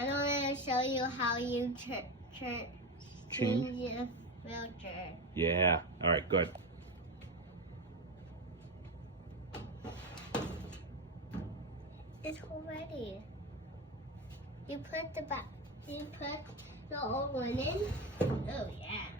I'm going to show you how you change the filter. Yeah. All right, good. It's all ready. You put the old one in. Oh yeah.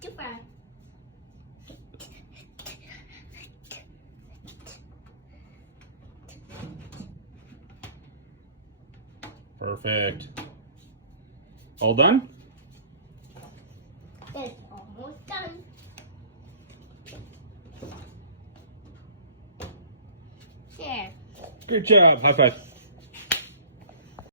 Goodbye. Perfect. All done? It's almost done. There. Good job. High five.